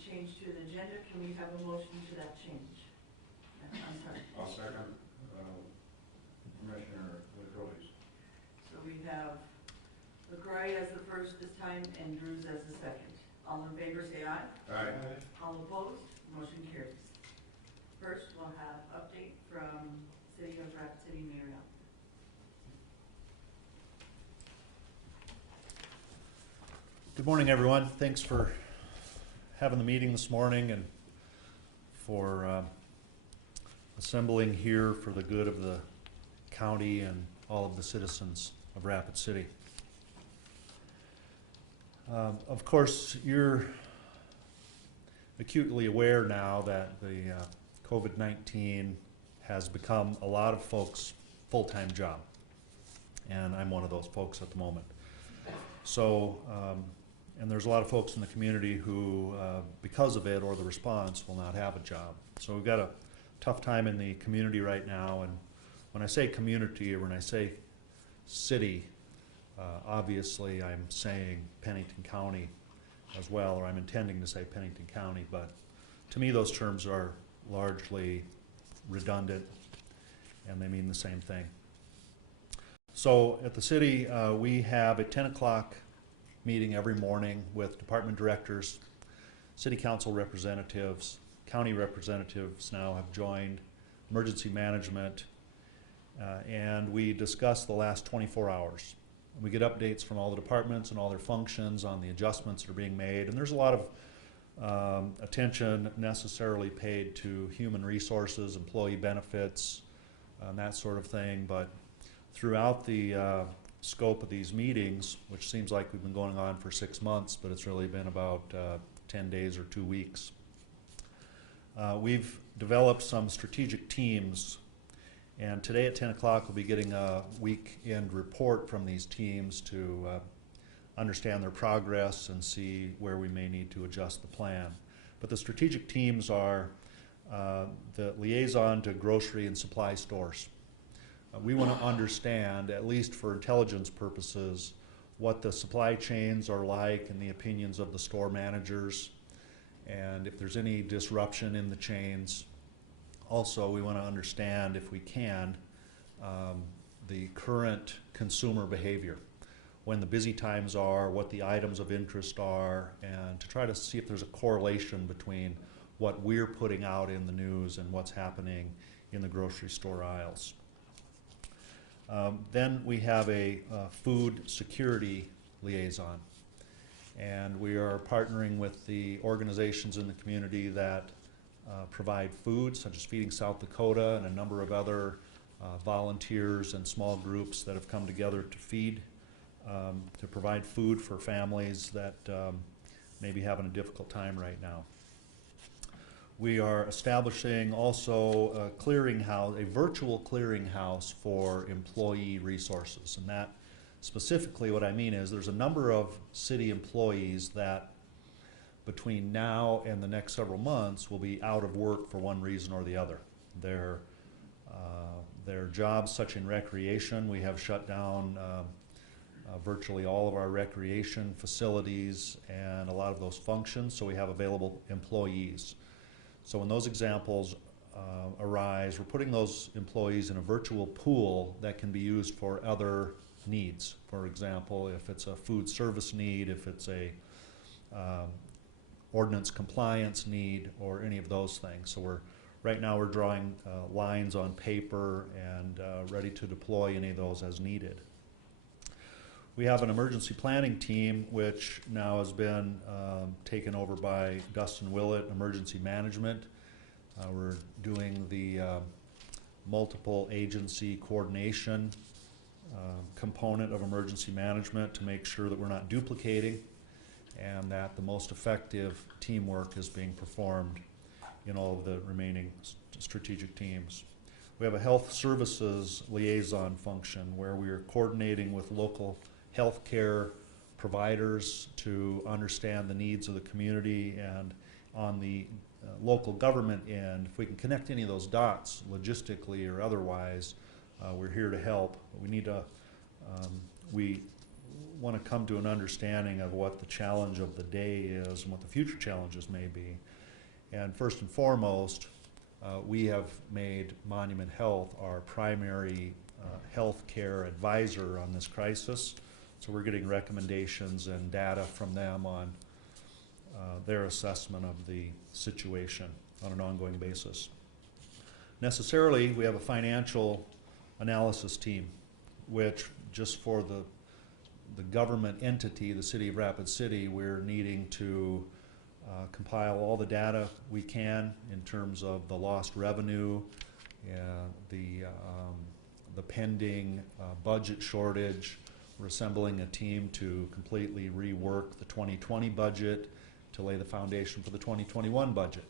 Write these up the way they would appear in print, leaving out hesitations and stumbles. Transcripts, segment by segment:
change to an agenda. Can we have a motion to that change? I'm sorry. I'll second Commissioner LaCroix. So we have LaCroix as the first this time and Drews as the second. All in favor say aye. Aye. All opposed? Motion carries. First, we'll have update from City of Rapid City Mayor. Good morning, everyone. Thanks for having the meeting this morning and for assembling here for the good of the county and all of the citizens of Rapid City. Of course, you're acutely aware now that the COVID-19 has become a lot of folks' full-time job, and I'm one of those folks at the moment. So, and there's a lot of folks in the community who, because of it or the response, will not have a job. So we've got a tough time in the community right now, and when I say community or when I say city, obviously I'm saying Pennington County as well, or I'm intending to say Pennington County, but to me those terms are largely redundant and they mean the same thing. So at the city, we have a 10 o'clock meeting every morning with department directors, city council representatives, county representatives now have joined, emergency management, and we discuss the last 24 hours. We get updates from all the departments and all their functions on the adjustments that are being made, and there's a lot of attention necessarily paid to human resources, employee benefits, and that sort of thing, but throughout the scope of these meetings, which seems like we've been going on for 6 months, but it's really been about 10 days or 2 weeks. We've developed some strategic teams, and today at 10 o'clock we'll be getting a weekend report from these teams to understand their progress and see where we may need to adjust the plan. But the strategic teams are the liaison to grocery and supply stores. We want to understand, at least for intelligence purposes, what the supply chains are like and the opinions of the store managers, and if there's any disruption in the chains. Also, we want to understand, if we can, the current consumer behavior, when the busy times are, what the items of interest are, and to try to see if there's a correlation between what we're putting out in the news and what's happening in the grocery store aisles. Then we have a food security liaison, and we are partnering with the organizations in the community that provide food, such as Feeding South Dakota and a number of other volunteers and small groups that have come together to feed, to provide food for families that may be having a difficult time right now. We are establishing also a clearinghouse, a virtual clearinghouse for employee resources. And that specifically what I mean is there's a number of city employees that between now and the next several months will be out of work for one reason or the other. Their jobs, such in recreation, we have shut down virtually all of our recreation facilities and a lot of those functions, so we have available employees. So when those examples arise, we're putting those employees in a virtual pool that can be used for other needs. For example, if it's a food service need, if it's a ordinance compliance need, or any of those things. So right now we're drawing lines on paper and ready to deploy any of those as needed. We have an emergency planning team which now has been taken over by Dustin Willett, Emergency Management. We're doing the multiple agency coordination component of emergency management to make sure that we're not duplicating and that the most effective teamwork is being performed in all of the remaining strategic teams. We have a health services liaison function where we are coordinating with local healthcare providers to understand the needs of the community, and on the local government end, if we can connect any of those dots logistically or otherwise, we're here to help. But we need to want to come to an understanding of what the challenge of the day is and what the future challenges may be. And first and foremost, we have made Monument Health our primary health care advisor on this crisis. So we're getting recommendations and data from them on their assessment of the situation on an ongoing basis. Necessarily, we have a financial analysis team, which just for the government entity, the City of Rapid City, we're needing to compile all the data we can in terms of the lost revenue, the pending budget shortage. We're assembling a team to completely rework the 2020 budget to lay the foundation for the 2021 budget.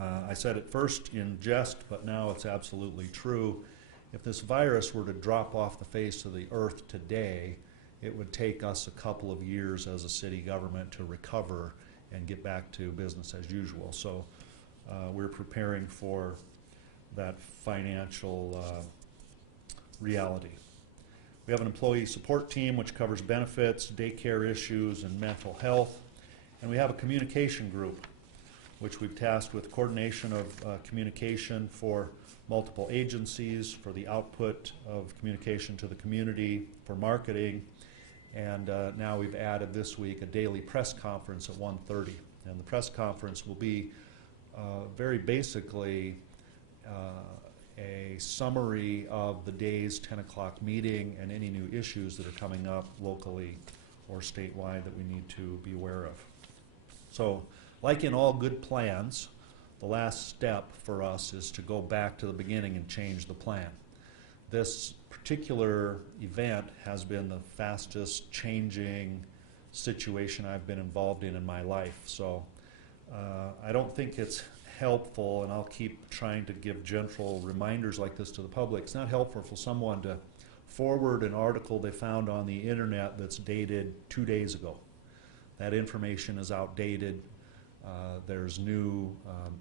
I said it first in jest, but now it's absolutely true. If this virus were to drop off the face of the earth today, it would take us a couple of years as a city government to recover and get back to business as usual. So we're preparing for that financial reality. We have an employee support team which covers benefits, daycare issues, and mental health. And we have a communication group which we've tasked with coordination of communication for multiple agencies, for the output of communication to the community, for marketing, and now we've added this week a daily press conference at 1:30. And the press conference will be very basically a summary of the day's 10 o'clock meeting and any new issues that are coming up locally or statewide that we need to be aware of. So, like in all good plans, the last step for us is to go back to the beginning and change the plan. This particular event has been the fastest changing situation I've been involved in my life. So I don't think it's helpful, and I'll keep trying to give gentle reminders like this to the public. It's not helpful for someone to forward an article they found on the internet that's dated 2 days ago. That information is outdated. There's new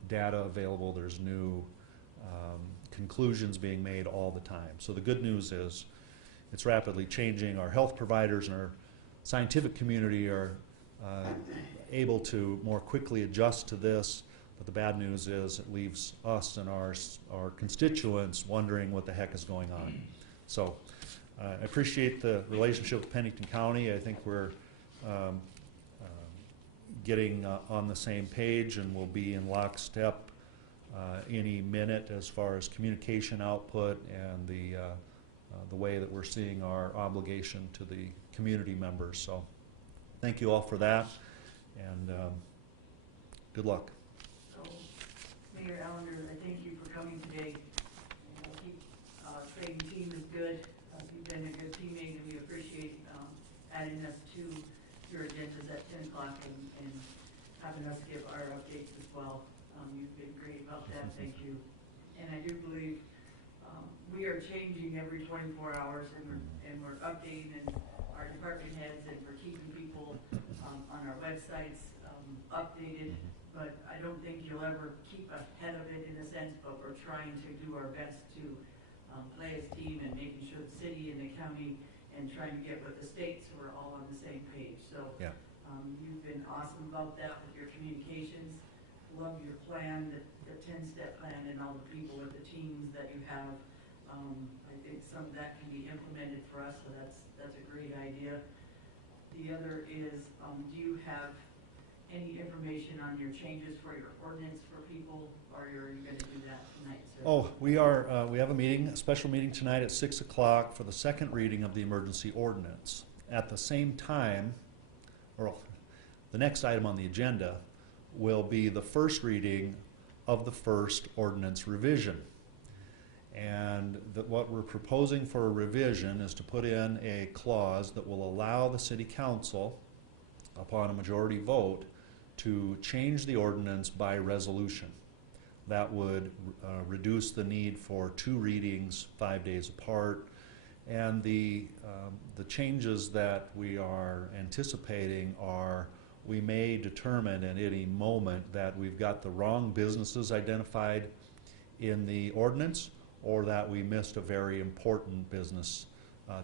data available. There's new conclusions being made all the time. So the good news is it's rapidly changing. Our health providers and our scientific community are able to more quickly adjust to this. But the bad news is it leaves us and our constituents wondering what the heck is going on. So I appreciate the relationship with Pennington County. I think we're getting on the same page, and we'll be in lockstep any minute as far as communication output and the way that we're seeing our obligation to the community members. So thank you all for that, and good luck. So, Mayor Allender, I thank you for coming today. And I keep saying team is good. You've been a good teammate, and we appreciate adding us to your agendas at 10 o'clock and having us give our updates as well. You've been great about that. Thank you. And I do believe we are changing every 24 hours, and we're updating and our department heads, and we're keeping people on our websites updated. But I don't think you'll ever keep ahead of it in a sense, but we're trying to do our best to play as a team and making sure the city and the county and trying to get with the state so we're all on the same page. So yeah. You've been awesome about that with your communications. Love your plan, the 10-step plan, and all the people with the teams that you have. I think some of that can be implemented for us, so that's a great idea. The other is, do you have any information on your changes for your ordinance for people, or are you going to do that tonight, sir? Oh, we are. We have a special meeting tonight at 6 o'clock for the second reading of the emergency ordinance. At the same time, or the next item on the agenda will be the first reading of the first ordinance revision. And what we're proposing for a revision is to put in a clause that will allow the City Council, upon a majority vote, to change the ordinance by resolution. That would reduce the need for 2 readings 5 days apart. And the changes that we are anticipating are, we may determine at any moment that we've got the wrong businesses identified in the ordinance, or that we missed a very important business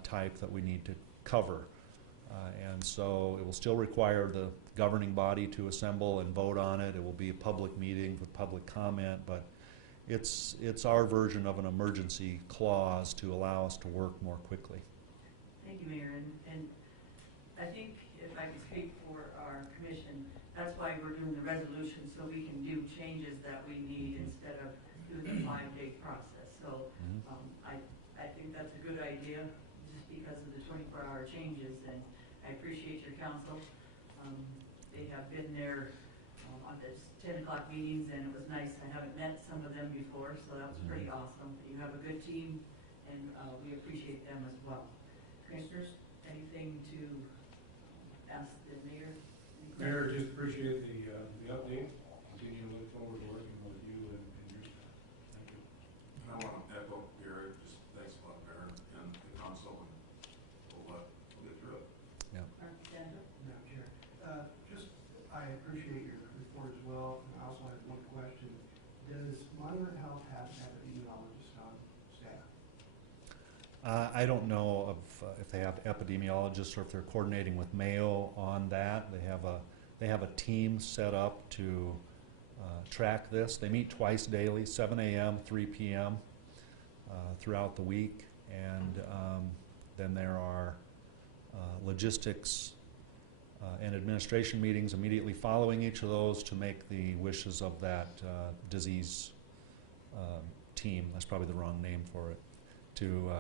type that we need to cover. And so it will still require the governing body to assemble and vote on it. It will be a public meeting with public comment, but it's our version of an emergency clause to allow us to work more quickly. Thank you, Mayor, and I think if I could speak for our commission, that's why we're doing the resolution, so we can do changes that we need instead of doing the 5-day process. So I think that's a good idea, just because of the 24-hour changes, and I appreciate your counsel. They have been there on the 10 o'clock meetings, and it was nice. I haven't met some of them before, so that was pretty awesome. You have a good team, and we appreciate them as well. Commissioners, anything to ask the mayor? Mayor, just appreciate the update. Continue to look forward to working with you and your staff. Thank you. I want to echo Gary, just thanks a lot, Mayor, and the council, and we'll get through it. Yeah. Sandra? Madam Chair, I appreciate your report as well, and I also have one question. Does Monmouth Health have an epidemiologist on staff? I don't know of if they have epidemiologists or if they're coordinating with Mayo on that. They have a team set up to track this. They meet twice daily, 7 a.m., 3 p.m. Throughout the week, and then there are logistics and administration meetings immediately following each of those to make the wishes of that disease team, that's probably the wrong name for it, to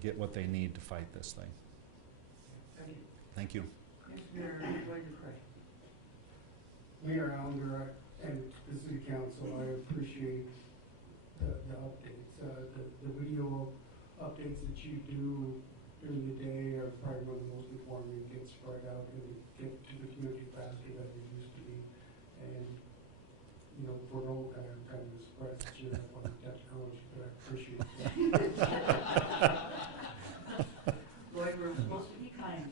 get what they need to fight this thing. Thank you. Commissioner Lloyd Dupre. Mayor Allender and the city council, I appreciate the updates. The video updates that you do during the day are probably one of the most informative. Get spread out and get to the community faster than we used to be. And, you know, for an old guy, I'm kind of surprised that you're up on the technology, but I appreciate that. Lloyd, we're supposed to be kind.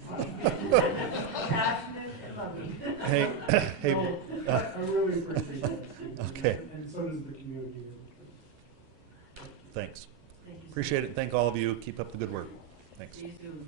Passionate and loving. Hey, No, I really appreciate that. Okay. And so does the community. thanks. Thank you. Appreciate it. Thank all of you. Keep up the good work. Thanks. See you soon.